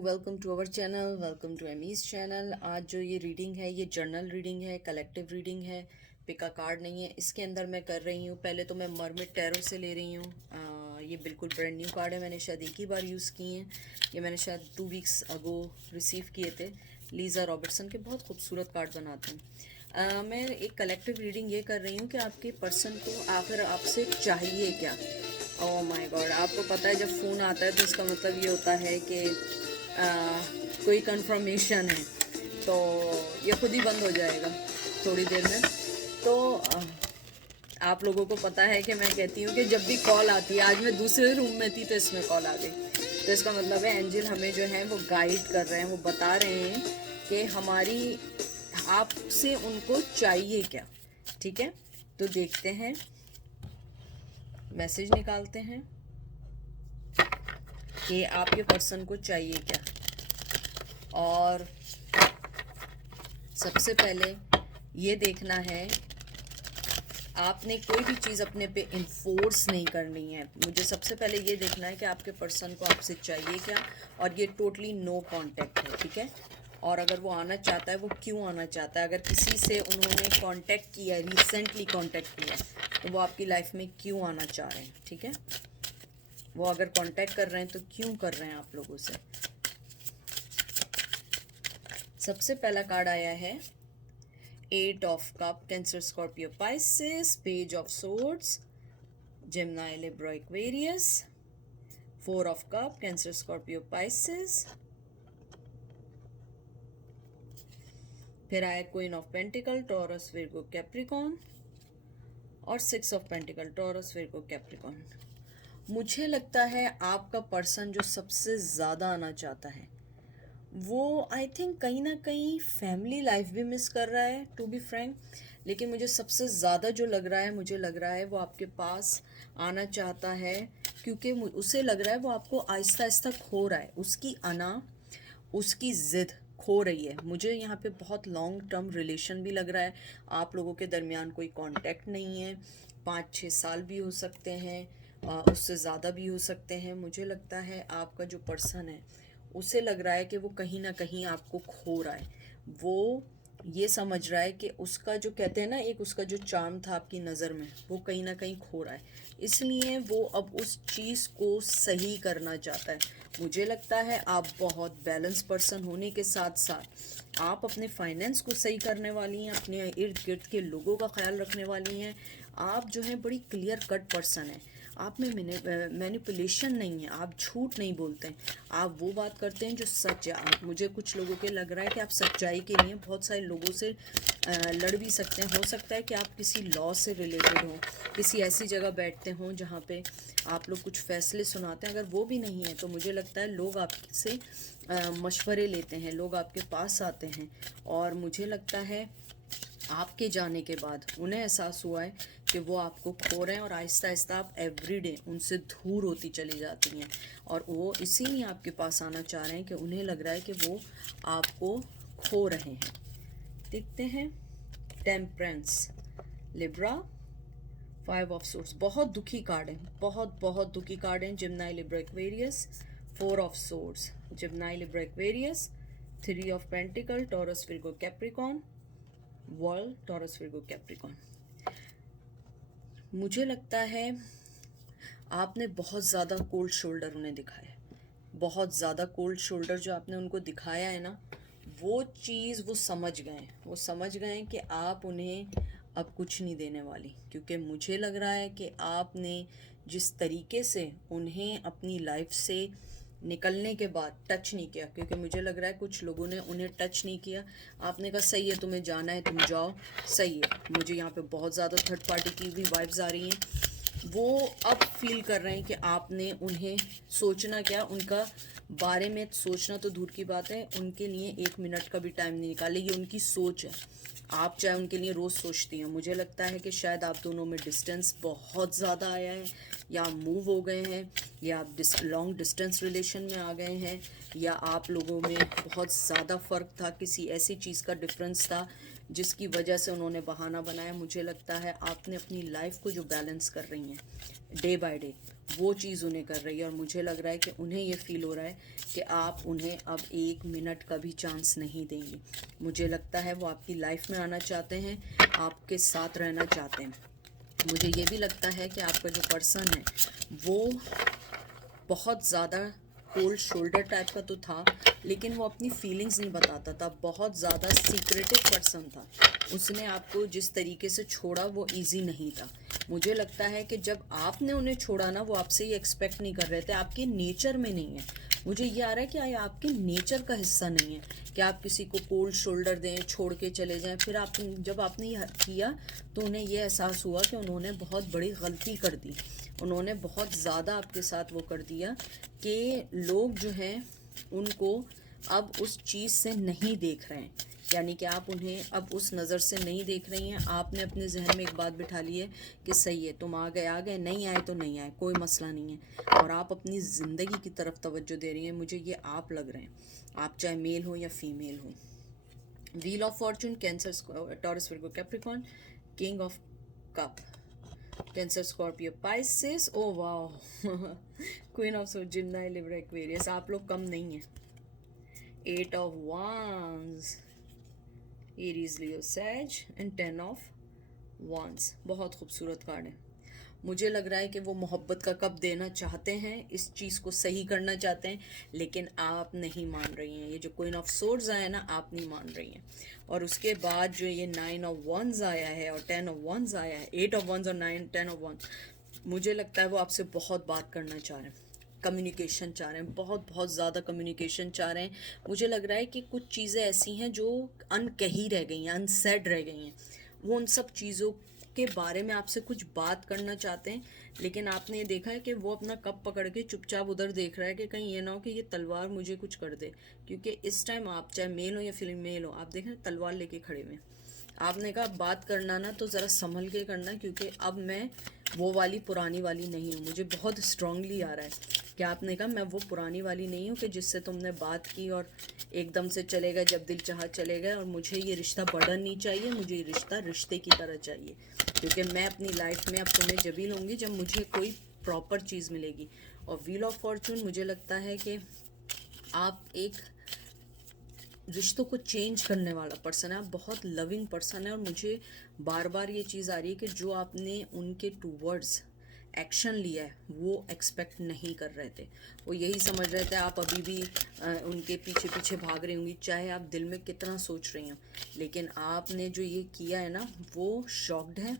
Welcome to our channel, welcome to Amy's channel. आज जो ये रीडिंग है ये जर्नल रीडिंग है, कलेक्टिव रीडिंग है, पिका कार्ड नहीं है। इसके अंदर मैं कर रही हूँ, पहले तो मैं मरमिड टैरो से ले रही हूँ। ये बिल्कुल ब्रांड न्यू कार्ड है, मैंने शायद एक ही बार यूज़ किए हैं। ये मैंने शायद 2 वीक्स अगो रिसीव किए थे। लीज़ा रॉबर्टसन के बहुत खूबसूरत कार्ड बनाते हैं। मैं एक कलेक्टिव रीडिंग ये कर रही हूँ कि आपके पर्सन को आखिर आपसे चाहिए क्या। ओह माय गॉड, आपको पता है जब फ़ोन आता है तो इसका मतलब ये होता है कि कोई कंफर्मेशन है, तो ये खुद ही बंद हो जाएगा थोड़ी देर में। तो आप लोगों को पता है कि मैं कहती हूँ कि जब भी कॉल आती है, आज मैं दूसरे रूम में थी तो इसमें कॉल आ गई, तो इसका मतलब है एंजल हमें जो है वो गाइड कर रहे हैं, वो बता रहे हैं कि हमारी आपसे उनको चाहिए क्या। ठीक है, तो देखते हैं, मैसेज निकालते हैं कि आपके पर्सन को चाहिए क्या। और सबसे पहले ये देखना है, आपने कोई भी चीज़ अपने पे इन्फोर्स नहीं करनी है। मुझे सबसे पहले ये देखना है कि आपके पर्सन को आपसे चाहिए क्या, और ये टोटली नो कांटेक्ट है। ठीक है, और अगर वो आना चाहता है वो क्यों आना चाहता है, अगर किसी से उन्होंने कांटेक्ट किया, रिसेंटली कांटेक्ट किया, तो वो आपकी लाइफ में क्यों आना चाह रहे हैं। ठीक है, वो अगर कांटेक्ट कर रहे हैं तो क्यों कर रहे हैं आप लोगों से। सबसे पहला कार्ड आया है 8 of cup, cancer Scorpio Pisces, page of swords, Gemini Libra Aquarius, 4 of cup, cancer Scorpio Pisces, फिर आया queen of pentacle, taurus Virgo Capricorn, और 6 of pentacle, taurus Virgo Capricorn. मुझे लगता है आपका पर्सन जो सबसे ज़्यादा आना चाहता है वो आई थिंक कहीं ना कहीं फैमिली लाइफ भी मिस कर रहा है, टू बी फ्रैंक। लेकिन मुझे सबसे ज़्यादा जो लग रहा है, मुझे लग रहा है वो आपके पास आना चाहता है, क्योंकि उसे लग रहा है वो आपको आहिस्ता आहिस्ता खो रहा है। उसकी अना, उसकी ज़िद खो रही है। मुझे यहाँ पे बहुत लॉन्ग टर्म रिलेशन भी लग रहा है, आप लोगों के दरमियान कोई कांटेक्ट नहीं है, 5-6 साल भी हो सकते हैं, उससे ज़्यादा भी हो सकते हैं। मुझे लगता है आपका जो पर्सन है उसे लग रहा है कि वो कहीं ना कहीं आपको खो रहा है। वो ये समझ रहा है कि उसका जो कहते हैं ना, एक उसका जो चार्म था आपकी नज़र में, वो कहीं ना कहीं खो रहा है, इसलिए वो अब उस चीज़ को सही करना चाहता है। मुझे लगता है आप बहुत बैलेंस पर्सन होने के साथ साथ आप अपने फाइनेंस को सही करने वाली हैं, अपने इर्द गिर्द के लोगों का ख्याल रखने वाली हैं। आप जो हैं बड़ी क्लियर कट पर्सन हैं, आप में मैनिपुलेशन नहीं है, आप झूठ नहीं बोलते हैं, आप वो बात करते हैं जो सच है। मुझे कुछ लोगों के लग रहा है कि आप सच्चाई के लिए बहुत सारे लोगों से लड़ भी सकते हैं। हो सकता है कि आप किसी लॉ से रिलेटेड हों, किसी ऐसी जगह बैठते हों जहाँ पे आप लोग कुछ फैसले सुनाते हैं। अगर वो भी नहीं है तो मुझे लगता है लोग आपसे मशवरे लेते हैं, लोग आपके पास आते हैं, और मुझे लगता है आपके जाने के बाद उन्हें एहसास हुआ है कि वो आपको खो रहे हैं, और आहिस्ता आहिस्ता आप एवरीडे उनसे दूर होती चली जाती हैं, और वो इसीलिए आपके पास आना चाह रहे हैं कि उन्हें लग रहा है कि वो आपको खो रहे हैं। देखते हैं, टेम्परेंस, लिब्रा, 5 ऑफ सोर्ड्स, बहुत दुखी कार्ड है, बहुत बहुत दुखी कार्ड है। Gemini Libra Aquarius, 4 of swords, Gemini Libra Aquarius, 3 of pentacle, taurus Virgo Capricorn, world, taurus Virgo Capricorn. मुझे लगता है आपने बहुत ज़्यादा कोल्ड शोल्डर उन्हें दिखाया है, बहुत ज़्यादा कोल्ड शोल्डर जो आपने उनको दिखाया है ना, वो चीज़ वो समझ गए, वो समझ गए कि आप उन्हें अब कुछ नहीं देने वाली। क्योंकि मुझे लग रहा है कि आपने जिस तरीके से उन्हें अपनी लाइफ से निकलने के बाद टच नहीं किया, क्योंकि मुझे लग रहा है कुछ लोगों ने उन्हें टच नहीं किया। आपने कहा सही है, तुम्हें जाना है तुम जाओ, सही है। मुझे यहाँ पे बहुत ज़्यादा थर्ड पार्टी की भी वाइब्स आ रही हैं। वो अब फील कर रहे हैं कि आपने उन्हें सोचना क्या, उनका बारे में सोचना तो दूर की बात है, उनके लिए 1 मिनट का भी टाइम नहीं निकाले, ये उनकी सोच है। आप चाहे उनके लिए रोज़ सोचती हैं। मुझे लगता है कि शायद आप दोनों में डिस्टेंस बहुत ज़्यादा आया है, या मूव हो गए हैं, या आप लॉन्ग डिस्टेंस रिलेशन में आ गए हैं, या आप लोगों में बहुत ज़्यादा फ़र्क था, किसी ऐसी चीज़ का डिफरेंस था जिसकी वजह से उन्होंने बहाना बनाया। मुझे लगता है आपने अपनी लाइफ को जो बैलेंस कर रही हैं डे बाय डे, वो चीज़ उन्हें कर रही है, और मुझे लग रहा है कि उन्हें ये फील हो रहा है कि आप उन्हें अब 1 मिनट का भी चांस नहीं देंगे। मुझे लगता है वो आपकी लाइफ में आना चाहते हैं, आपके साथ रहना चाहते हैं। मुझे ये भी लगता है कि आपका जो पर्सन है वो बहुत ज़्यादा कोल्ड शोल्डर टाइप का तो था, लेकिन वो अपनी फीलिंग्स नहीं बताता था, बहुत ज़्यादा सीक्रेटिव पर्सन था। उसने आपको जिस तरीके से छोड़ा वो इजी नहीं था। मुझे लगता है कि जब आपने उन्हें छोड़ा ना, वो आपसे ये एक्सपेक्ट नहीं कर रहे थे, आपके नेचर में नहीं है। मुझे ये आ रहा है कि आपके नेचर का हिस्सा नहीं है कि आप किसी को कोल्ड शोल्डर दें, छोड़ के चले जाएं। फिर आप जब आपने ये किया तो उन्हें ये एहसास हुआ कि उन्होंने बहुत बड़ी गलती कर दी, उन्होंने बहुत ज़्यादा आपके साथ वो कर दिया कि लोग जो हैं उनको अब उस चीज़ से नहीं देख रहे हैं, यानी कि आप उन्हें अब उस नज़र से नहीं देख रही हैं। आपने अपने जहन में एक बात बिठा ली है कि सही है, तुम आ गए, नहीं आए तो नहीं आए, कोई मसला नहीं है, और आप अपनी ज़िंदगी की तरफ तवज्जो दे रही हैं। मुझे ये आप लग रहे हैं, आप चाहे मेल हो या फीमेल हो। Wheel of fortune, cancer, Taurus, Virgo, Capricorn, king of cup, cancer, Scorpio, Pisces, ओ वाह, queen of swords, Gemini, Libra, Aquarius. आप लोग कम नहीं हैं। 8 ऑफ वांड्स, एरीज, लियो, सैज, एंड 10 ऑफ वांड्स। बहुत खूबसूरत कार्ड है। मुझे लग रहा है कि वो मोहब्बत का कप देना चाहते हैं, इस चीज़ को सही करना चाहते हैं, लेकिन आप नहीं मान रही हैं। ये जो क्वीन ऑफ सोर्ड्स आया ना, आप नहीं मान रही हैं। और उसके बाद जो ये 9 ऑफ वंस आया है और 10 ऑफ वंस आया है, 8 ऑफ वंस और 10 ऑफ वंस, मुझे लगता है वो आपसे बहुत बात करना चाह रहे हैं, कम्युनिकेशन चाह रहे हैं, बहुत बहुत ज़्यादा कम्युनिकेशन चाह रहे हैं। मुझे लग रहा है कि कुछ चीज़ें ऐसी हैं जो अनकही रह गई हैं, अनसेड रह गई हैं। वो उन सब चीज़ों के बारे में आपसे कुछ बात करना चाहते हैं, लेकिन आपने ये देखा है कि वो अपना कप पकड़ के चुपचाप उधर देख रहा है कि कहीं ये ना हो कि ये तलवार मुझे कुछ कर दे। क्योंकि इस टाइम आप चाहे मेल हो या फीमेल हो, आप देखें तलवार लेके खड़े हुए। आपने कहा बात करना ना तो ज़रा संभल के करना, क्योंकि अब मैं वो वाली पुरानी वाली नहीं हूँ। मुझे बहुत स्ट्रांगली आ रहा है कि आपने कहा मैं वो पुरानी वाली नहीं हूँ कि जिससे तुमने बात की और एकदम से चले गए, जब दिल चाहा चले गए। और मुझे ये रिश्ता बर्डन नहीं चाहिए, मुझे ये रिश्ता रिश्ते की तरह चाहिए, क्योंकि मैं अपनी लाइफ में अब तुम्हें जब ही लूँगी जब मुझे कोई प्रॉपर चीज़ मिलेगी। और व्हील ऑफ फॉर्चून, मुझे लगता है कि आप एक रिश्तों को चेंज करने वाला पर्सन है, आप बहुत लविंग पर्सन है। और मुझे बार बार ये चीज़ आ रही है कि जो आपने उनके टूवर्ड्स एक्शन लिया है वो एक्सपेक्ट नहीं कर रहे थे, वो यही समझ रहे थे आप अभी भी उनके पीछे पीछे भाग रही होंगी, चाहे आप दिल में कितना सोच रही हो। लेकिन आपने जो ये किया है ना, वो शॉक्ड है।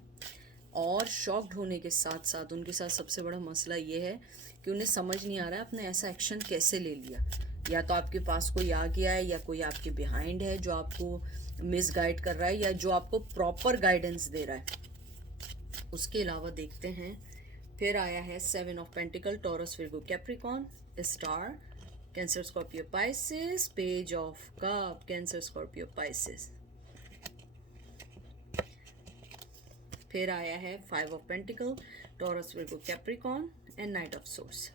और शॉक्ड होने के साथ साथ उनके साथ सबसे बड़ा मसला ये है कि उन्हें समझ नहीं आ रहा है आपने ऐसा एक्शन कैसे ले लिया। या तो आपके पास कोई आ गया है, या कोई आपके बिहाइंड है जो आपको मिस गाइड कर रहा है, या जो आपको प्रॉपर गाइडेंस दे रहा है। उसके अलावा देखते हैं, फिर आया है 7 of pentacle, taurus, Virgo, Capricorn, star, cancer, Scorpio, Pisces, page of cup, cancer, Scorpio, Pisces. फिर आया है 5 of pentacle, taurus, Virgo, Capricorn, and night of source,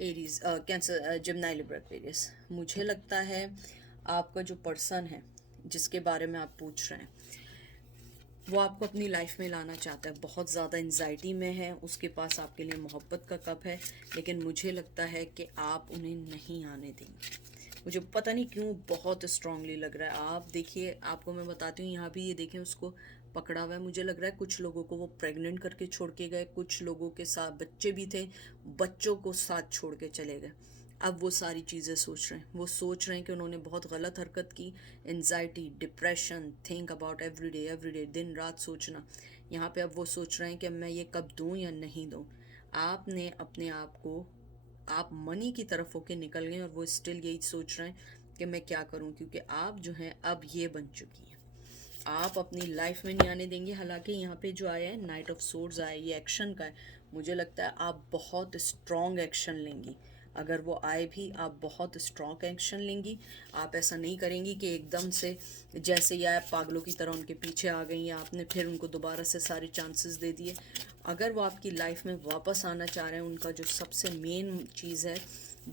Aries, cancer, Gemini, Libra, Aquarius. मुझे लगता है आपका जो पर्सन है जिसके बारे में आप पूछ रहे हैं, वो आपको अपनी लाइफ में लाना चाहता है, बहुत ज़्यादा एंजाइटी में है, उसके पास आपके लिए मोहब्बत का कप है, लेकिन मुझे लगता है कि आप उन्हें नहीं आने देंगे। मुझे पता नहीं क्यों बहुत स्ट्रांगली लग रहा है। आप देखिए, आपको मैं बताती हूँ, यहाँ भी ये देखें उसको पकड़ा हुआ है। मुझे लग रहा है कुछ लोगों को वो प्रेग्नेंट करके छोड़ के गए, कुछ लोगों के साथ बच्चे भी थे, बच्चों को साथ छोड़ के चले गए। अब वो सारी चीज़ें सोच रहे हैं, वो सोच रहे हैं कि उन्होंने बहुत गलत हरकत की। Anxiety, depression, think about every day, दिन रात सोचना। यहाँ पे अब वो सोच रहे हैं कि मैं ये कब दूँ या नहीं दूँ। आपने अपने आप को, आप मनी की तरफ होके निकल गए और वो स्टिल यही सोच रहे हैं कि मैं क्या करूं, क्योंकि आप जो हैं अब ये बन चुकी हैं, आप अपनी लाइफ में नहीं आने देंगे। हालांकि यहाँ पे जो आया है नाइट ऑफ सोर्ड्स आया, ये एक्शन का है। मुझे लगता है आप बहुत स्ट्रॉन्ग एक्शन लेंगी, अगर वो आए भी आप बहुत स्ट्रॉन्ग एक्शन लेंगी। आप ऐसा नहीं करेंगी कि एकदम से जैसे या आप पागलों की तरह उनके पीछे आ गई या आपने फिर उनको दोबारा से सारे चांसेस दे दिए। अगर वो आपकी लाइफ में वापस आना चाह रहे हैं, उनका जो सबसे मेन चीज़ है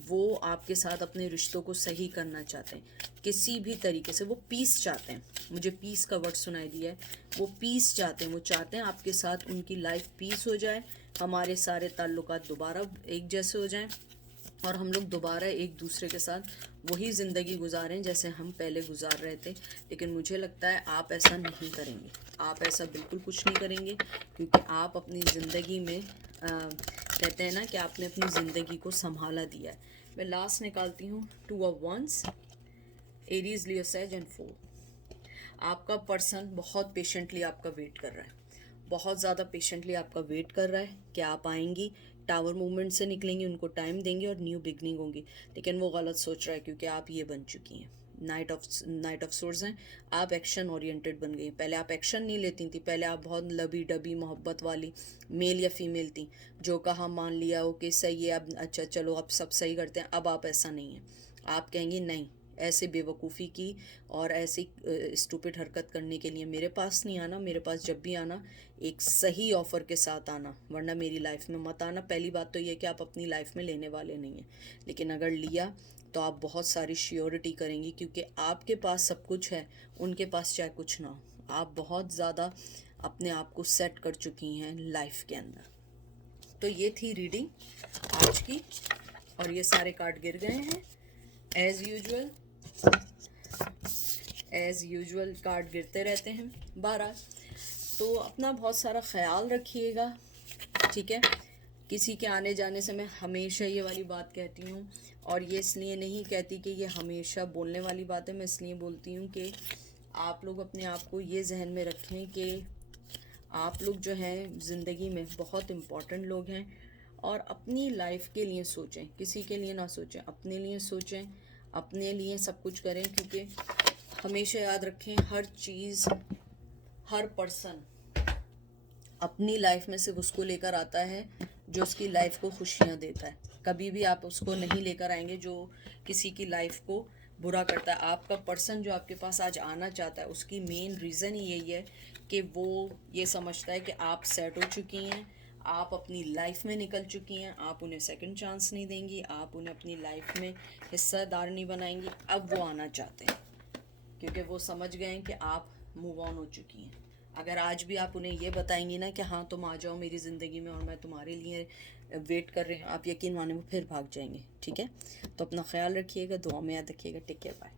वो आपके साथ अपने रिश्तों को सही करना चाहते हैं, किसी भी तरीके से वो पीस चाहते हैं। मुझे पीस का वर्ड सुनाई दिया है, वो पीस चाहते हैं, वो चाहते हैं आपके साथ उनकी लाइफ पीस हो जाए, हमारे सारे ताल्लुकात दोबारा एक जैसे हो जाएं और हम लोग दोबारा एक दूसरे के साथ वही ज़िंदगी गुजारें जैसे हम पहले गुजार रहे थे। लेकिन मुझे लगता है आप ऐसा नहीं करेंगे, आप ऐसा बिल्कुल कुछ नहीं करेंगे, क्योंकि आप अपनी ज़िंदगी में कहते हैं ना कि आपने अपनी ज़िंदगी को संभाला दिया है। मैं लास्ट निकालती हूँ, 2 of wands, Aries, Leo, sage and 4। आपका पर्सन बहुत पेशेंटली आपका वेट कर रहा है, बहुत ज़्यादा पेशेंटली आपका वेट कर रहा है कि आप आएंगी, टावर मूवमेंट से निकलेंगी, उनको टाइम देंगे और न्यू बिगनिंग होंगी। लेकिन वो गलत सोच रहा है, क्योंकि आप ये बन चुकी हैं, नाइट ऑफ सोर्स हैं, आप एक्शन ओरिएंटेड बन गई। पहले आप एक्शन नहीं लेती थी, पहले आप बहुत लबी डबी मोहब्बत वाली मेल या फीमेल थी, जो कहा मान लिया, ओके सही है, अब अच्छा चलो अब सब सही करते हैं। अब आप ऐसा नहीं है, आप कहेंगी नहीं, ऐसे बेवकूफ़ी की और ऐसी स्टूपिड हरकत करने के लिए मेरे पास नहीं आना। मेरे पास जब भी आना एक सही ऑफ़र के साथ आना, वरना मेरी लाइफ में मत आना। पहली बात तो ये कि आप अपनी लाइफ में लेने वाले नहीं हैं, लेकिन अगर लिया तो आप बहुत सारी श्योरिटी करेंगी, क्योंकि आपके पास सब कुछ है, उनके पास चाहे कुछ ना हो। आप बहुत ज़्यादा अपने आप को सेट कर चुकी हैं लाइफ के अंदर। तो ये थी रीडिंग आज की, और ये सारे कार्ड गिर गए हैं एज़ यूजुअल कार्ड गिरते रहते हैं 12। तो अपना बहुत सारा ख्याल रखिएगा, ठीक है। किसी के आने जाने से मैं हमेशा ये वाली बात कहती हूँ, और ये इसलिए नहीं कहती कि ये हमेशा बोलने वाली बात है, मैं इसलिए बोलती हूँ कि आप लोग अपने आप को ये जहन में रखें कि आप लोग जो हैं ज़िंदगी में बहुत इम्पॉर्टेंट लोग हैं, और अपनी लाइफ के लिए सोचें, किसी के लिए ना सोचें, अपने लिए सोचें, अपने लिए सब कुछ करें। क्योंकि हमेशा याद रखें, हर चीज़, हर पर्सन अपनी लाइफ में सिर्फ उसको लेकर आता है जो उसकी लाइफ को खुशियाँ देता है। कभी भी आप उसको नहीं लेकर आएंगे जो किसी की लाइफ को बुरा करता है। आपका पर्सन जो आपके पास आज आना चाहता है, उसकी मेन रीज़न ही यही है कि वो ये समझता है कि आप सेट हो चुकी हैं, आप अपनी लाइफ में निकल चुकी हैं, आप उन्हें सेकंड चांस नहीं देंगी, आप उन्हें अपनी लाइफ में हिस्सेदार नहीं बनाएंगी। अब वो आना चाहते हैं, क्योंकि वो समझ गए हैं कि आप मूव ऑन हो चुकी हैं। अगर आज भी आप उन्हें ये बताएंगी ना कि हाँ तुम आ जाओ मेरी ज़िंदगी में और मैं तुम्हारे लिए वेट कर रही हूँ, आप यकीन माने वो फिर भाग जाएंगे, ठीक है। तो अपना ख्याल रखिएगा, दुआ में याद रखिएगा। Take care, bye.